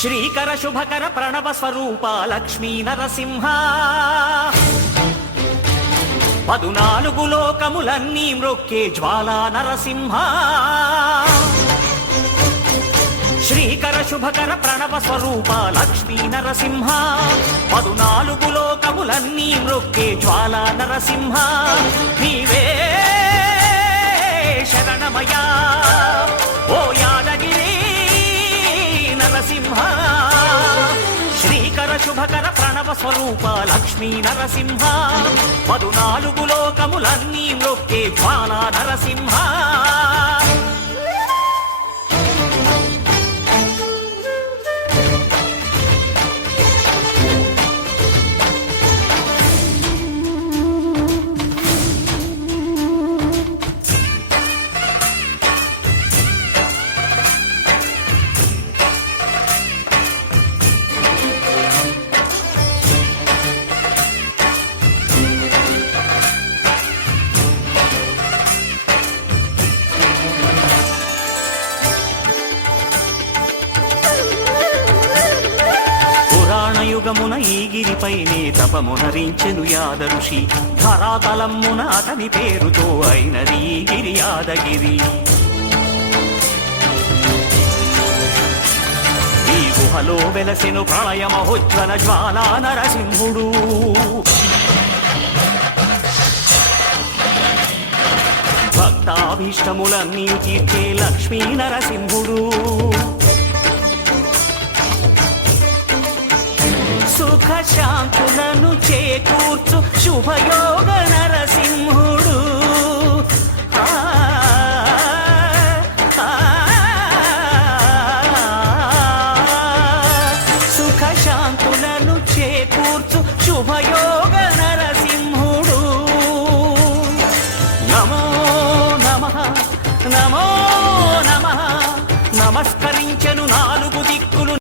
శ్రీకర శుభకర ప్రణవ స్వరూప లక్ష్మీ నరసింహ 14 లోకములన్నీ మ్రొక్కే జ్వాలా నరసింహ శ్రీకర శుభకర ప్రణవ స్వరూప లక్ష్మీ నరసింహ 14 లోకములన్నీ మ్రొక్కే జ్వాలా నరసింహ నీవే శరణమయ్యా ఓ యాదగిరి నరసింహ శ్రీకర శుభకర ప్రణవ స్వరూప లక్ష్మీ నరసింహ 14 లోకములన్నీ మ్రొక్కే జ్వాలా నరసింహ యుగమున ఈ గిరిపైనే తపమునరించెను యాద ఋషి ధరాతలమ్మున అతని పేరుతో అయినది ఈ గిరి యాదగిరి ఈ గుహలో వెలసెను ప్రళయ మహోజ్వల జ్వాలా నరసింహుడు భక్తాభీష్టములన్నీ తీర్చే లక్ష్మీ నరసింహుడు సుఖ శాంతులను చేకూర్చు శుభయోగ నరసింహుడు సుఖ శాంతులను చేకూర్చు శుభయోగ నరసింహుడు నమో నమః నమో నమః నమస్కరించెను 4